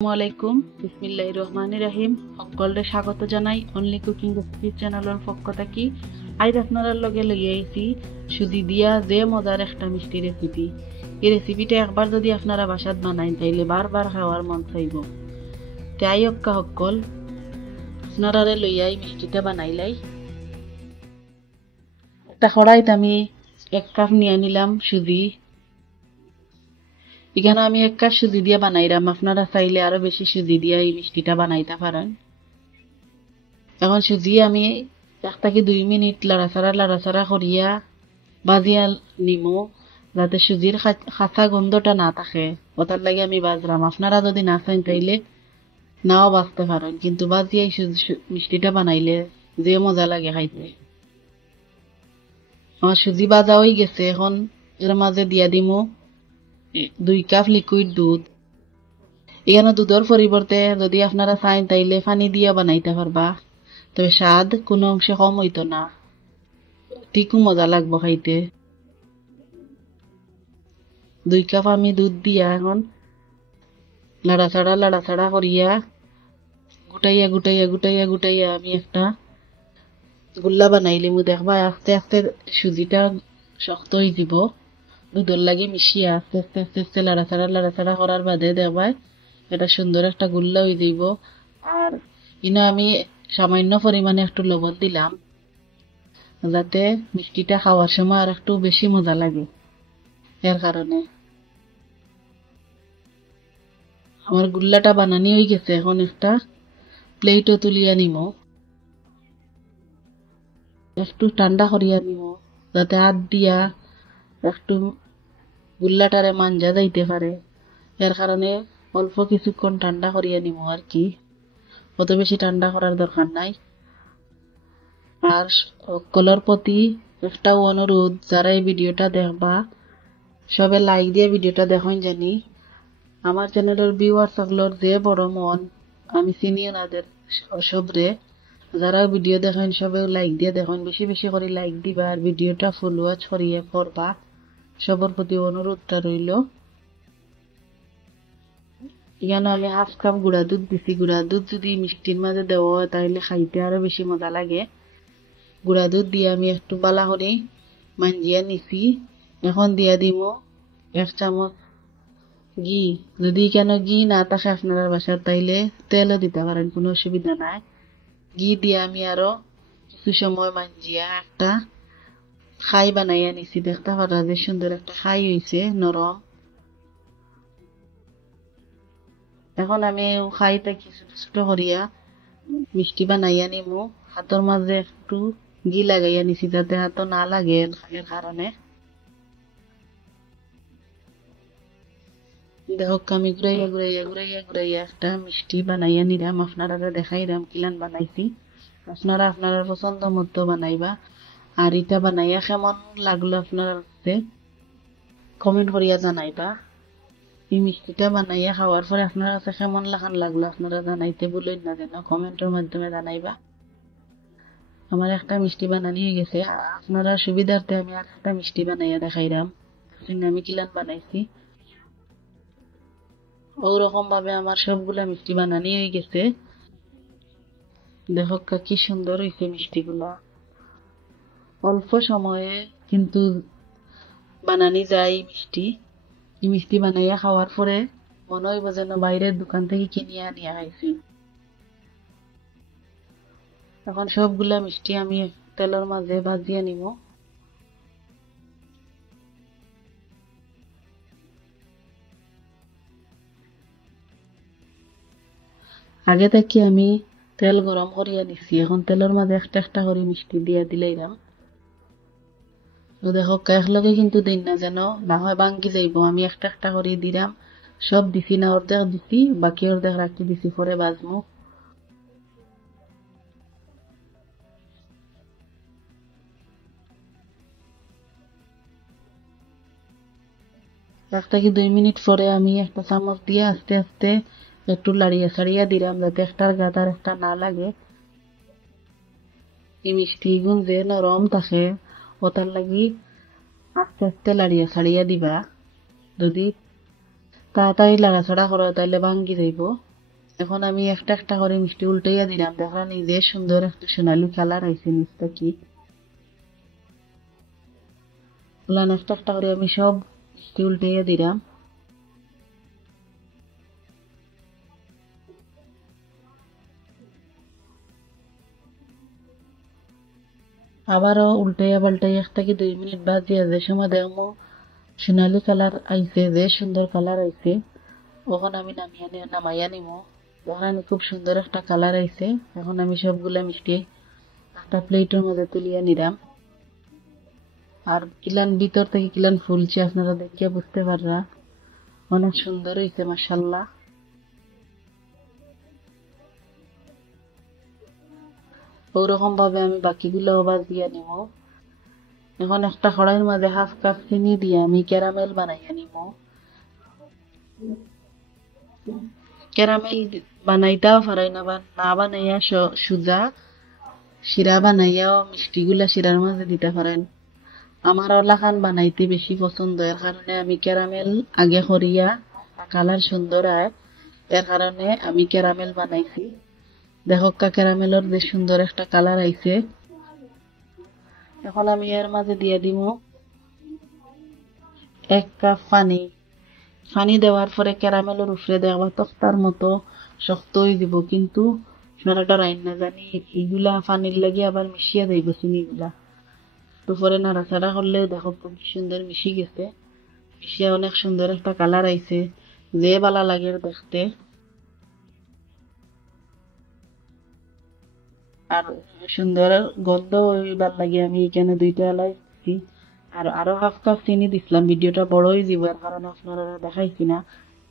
আসসালামু আলাইকুম, বিসমিল্লাহির রহমানির রহিম। সকলকে স্বাগত জানাই অনলি কুকিং রেসিপি চ্যানেলের পক্ষ থেকে। আজ আপনার লগে লইয়া আইছি সুজি দিয়া যে মজার একটা মিষ্টি রেসিপি। এই রেসিপিটা একবার যদি আপনারা বাসাত বানাইন তাইলে বারবার খাওয়ার মন চাইব। তাই অক্কা সকল আপনারা লইয়াই মিষ্টিটা বানাইলাই। একটা কড়াইত আমি 1 কাপ নিয়ে নিলাম সুজি। এখানে আমি 1 কাপ সুজি দিয়ে বানাইলাম, আপনারা চাইলে আরো বেশি সুজি দিয়ে এই মিষ্টিটা বানাইতে পারেন। এখন সুজি আমি 1 থেকে 2 মিনিট লাড়াচাড়া করিয়া ভাজিয়া নিমু, যাতে সুজির খাঁচা গন্ধটা না থাকে। ওটার লাগে আমি বাজলাম। আপনারা যদি না চান তাইলে নাও বাজতে পারেন, কিন্তু বাজিয়া মিষ্টিটা বানাইলে যে মজা লাগে খাইতে। আমার সুজি বাজা হয়ে গেছে। এখন এর মাঝে দিয়া দিমু 2 কাপ লিকুইড দুধ। এখানে দুধের পরিবর্তে যদি আপনারা চান তাইলে পানি দিয়ে বানাইতে পারবা, তবে স্বাদ কোনো অংশে কম হইতো না, ঠিকও মজা লাগবো খাইতে। 2 কাপ আমি দুধ দিয়া এখন লাড়াচাড়া করিয়া গুটাইয়া আমি একটা গুল্লা বানাইলিমু। দেখবা আস্তে আস্তে সুজিটা শক্ত হয়ে যাব। দুধের লাগে মিশিয়া আস্তে লাড়াচাড়া করার বাদে দেখবা এটা সুন্দর একটা গুল্লা হয়ে যাইব। আর ইনো আমি সামান্য পরিমাণে একটু লবণ দিলাম, যাতে মিষ্টিটা খাওয়ার সময় আর একটু বেশি মজা লাগে। এর কারণে আমার গুল্লাটা বানানি হয়ে গেছে। এখন একটা প্লেটও তুলিয়া নিমো, একটু ঠান্ডা করিয়া নিমো, যাতে হাত দিয়া একটু গুল্লাটারে মাঞ্জা যাইতে পারে। এর কারণে অল্প কিছুক্ষণ ঠান্ডা করিয়া নিমো আর কি, অত বেশি ঠান্ডা করার দরকার নাই। আর সকলের প্রতি একটা অনুরোধ, যারা এই ভিডিওটা দেখবা সবে লাইক দিয়ে ভিডিওটা দেখুন জানি। আমার চ্যানেলের ভিউয়ার সকলের যে বড় মন, আমি চিনি ওনাদের সবরে। যারা ভিডিও দেখেন সবে লাইক দিয়ে দেখুন, বেশি বেশি করে লাইক দিবা আর ভিডিওটা ফুল ওয়াচ করিয়ে করবা। সবার প্রতি অনুরোধটা রইল। এখানে আমি 1/2 কাপ গুঁড়া দুধ দিছি। গুঁড়া দুধ যদি মিষ্টির মাঝে দেওয়া হয় তাহলে খাইতে আরো বেশি মজা লাগে। গুঁড়া দুধ দিয়ে আমি একটু বালা করে মাঞ্জিয়া নিছি। এখন দিয়া দিব 1 চামচ ঘি। যদি কেন ঘি না থাকে আপনারা বাসার তাইলে তেলও দিতে পারেন, কোনো অসুবিধা নাই। ঘি দিয়ে আমি আরো কিছু সময় মাঞ্জিয়া একটা খাই বানাইয়া নিছি। দেখতে পারা যে সুন্দর একটা খাই হইছে, নরম। এখন আমি খাইটা কিছু ছোট করিয়া মিষ্টি বানাইয়া নিমু। হাতের মাঝে একটু ঘি লাগাইয়া নিছি, যাতে হাত না লাগে এর কারণে। দেখো আমি ঘুরাইয়া একটা মিষ্টি বানাইয়া নিলাম, আপনারা দেখাইলাম কিলান বানাইছি। আপনারা আপনার পছন্দ মতো বানাইবা। আর এটা বানাইয়া কেমন লাগলো আপনার কমেন্ট করিয়া জানাইবা। এই মিষ্টিটা বানাইয়া খাওয়ার পরে আপনার কাছে কেমন লাগলো আপনারা জানাইতে ভুলেন না যেন, কমেন্টের মাধ্যমে জানাইবা। আমার একটা মিষ্টি বানানি হয়ে গেছে। আপনারা সুবিধার্থে আমি আর একটা মিষ্টি বানাইয়া দেখাইলাম, আমি কিলান বানাইছি। ওরকম ভাবে আমার সবগুলা মিষ্টি বানানি হয়ে গেছে। দেখো কি সুন্দর হয়েছে মিষ্টিগুলা। অল্প সময়ে কিন্তু বানানি যায় মিষ্টি। এই মিষ্টি বানাইয়া খাওয়ার পরে মনে হইব যেন বাইরের দোকান থেকে কিনিয়া নিয়ে খাইছি। এখন সবগুলা মিষ্টি আমি তেলের মাঝে ভাজিয়ে নিব। আগে থেকে আমি তেল গরম করিয়া নিছি। এখন তেলের মাঝে একটা একটা করে মিষ্টি দিয়া দিলাম। দেখো একলগে কিন্তু দিন না যেন না হয় ভাঙ্গি যাইব। আমি একটা একটা করে দিলাম। সব দিছি না, অর্ধেক দিছি, বাকি অর্ধেক রাখি দিছি, পরে বাজমু। এক থেকে 2 মিনিট পরে আমি একটা চামচ দিয়ে আস্তে আস্তে একটু লাড়িয়া দিলাম, যাতে একটার গাত আর একটা না লাগে। এই মিষ্টি গুণ যে নরম থাকে, ওটার লাগি আস্তে আস্তে লাড়িয়া দিবা। যদি তাড়াতাড়ি লাড়াছাড়া করো তাইলে ভাঙ্গি যাইব। এখন আমি একটা একটা করে মিষ্টি উল্টাইয়া দিলাম, দেখলাম নিজে সুন্দর একটা সোনালি কালার আইছে নিচটা কি। উলান একটা একটা করে আমি সব মিষ্টি উল্টাইয়া দিলাম। আবারও উল্টাইয়া পাল্টাইয়া 1 থেকে 2 মিনিট ভাজিয়া যে সময় দেখবো সোনালি কালার আইছে, যে সুন্দর কালার আইছে, ওখানে আমি নামাইয়া নিমু। ওখানে খুব সুন্দর একটা কালার আইছে। এখন আমি সবগুলা মিষ্টি একটা প্লেটের মধ্যে তুলিয়া নিলাম। আর কিলান ভিতর থেকে কিলান ফুলছে আপনারা দেখিয়া বুঝতে পাররা, অনেক সুন্দর হইছে মাশাআল্লাহ। ওরকম ভাবে আমি বাকিগুলোও ভাজিয়া নিব। এখন একটা কড়াইয়ের মধ্যে 1/2 কাপ চিনি দিয়ে আমি ক্যারামেল বানাইয়া নিব। ক্যারামেল বানাইতেও পারেন, আবার না বানাইয়া সুজা শিরা বানাইয়াও মিষ্টিগুলা শিরার মাঝে দিতে পারেন। আমার ওলাখান বানাইতে বেশি পছন্দ, এর কারণে আমি ক্যারামেল আগে করিয়া কালার সুন্দর আয়, এর কারণে আমি ক্যারামেল বানাইছি। দেখো ক্যারামেলের যে সুন্দর একটা কালার আইছে। এখন আমি এর মাঝে দিয়ে দিব 1 কাপ পানি। পানি দেওয়ার পরে ক্যারামেলের উপরে দেখবা তক্তার মতো শক্ত হয়ে দিব, কিন্তু আপনারা ডরাইন না জানি এইগুলা পানির লাগে আবার মিশিয়ে দেব চিনিগুলা। তো পরে নাড়াচাড়া করলে দেখো খুব সুন্দর মিশি গেছে, মিশিয়ে অনেক সুন্দর একটা কালার আইছে, যে বালা লাগে দেখতে। আর সুন্দর গন্ধ হইবার লাগে আমি এখানে 2টা এলাচ দিছি। আর আরো 1/2 কাপ চিনি দিছিলাম, ভিডিওটা বড় হয়ে যাব এর কারণে আপনারা দেখাইছি না।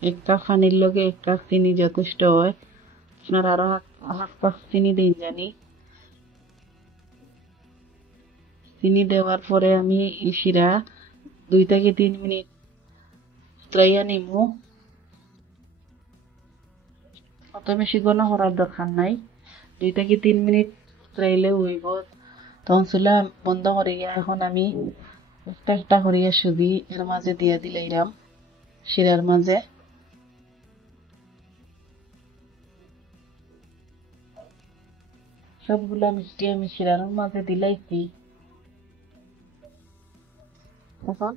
1 কাপ পানির লগে 1 কাপ চিনি যথেষ্ট হয়। আপনারা আরো 1/2 কাপ চিনি দিন জানি। চিনি দেওয়ার পরে আমি শিরা 2 থেকে 3 মিনিট ত্রাইয়া নিমু। অত বেশি ঘন করার দরকার নাই, 2 থেকে 3 মিনিট ত্রাইলে হইব। তখন চুলা বন্ধ করিয়া এখন আমি একটা একটা করিয়া সুজি এর মাঝে দিয়ে দিলাম শিরার মাঝে। সবগুলা মিষ্টি আমি শিরার মাঝে দিলাইছি। এখন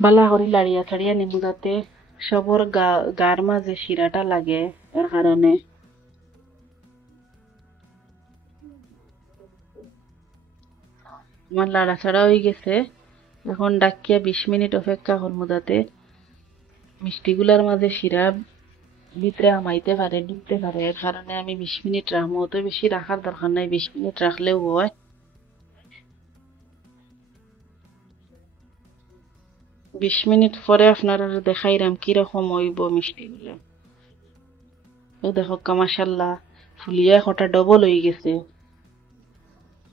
বালা করে লাড়িয়া ছাড়িয়া নিমু, যাতে সবর গার মাঝে শিরাটা লাগে, এর কারণে। আমার লাড়াছাড়া হয়ে গেছে। এখন ডাকিয়া 20 মিনিট অপেক্ষা করবো, যাতে মিষ্টিগুলার মাঝে শিরা ভিতরে আমাইতে পারে, ঢুকতে পারে। এর কারণে আমি 20 মিনিট রাখবো, অত বেশি রাখার দরকার নাই, 20 মিনিট রাখলেও হয়। 20 মিনিট পরে আপনারা দেখাইরাম কিরকম হইব মিষ্টিগুলো। ও দেখো মাশাআল্লাহ ফুলিয়া কটা ডবল হয়ে গেছে,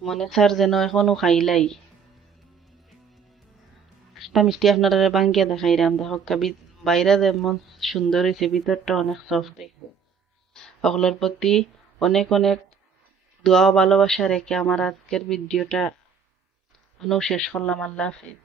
মনে চার যেন এখনো খাইলাই। একটা মিষ্টি আপনারা ভাঙ্গিয়া দেখাইরাম, দেখো বাইরে যেমন সুন্দর হয়েছে, ভিতরটা অনেক সফট হয়েছে। সকলের প্রতি অনেক অনেক দোয়া ও ভালোবাসা রেখে আমার আজকের ভিডিওটা শেষ করলাম। আল্লাহ হাফেজ।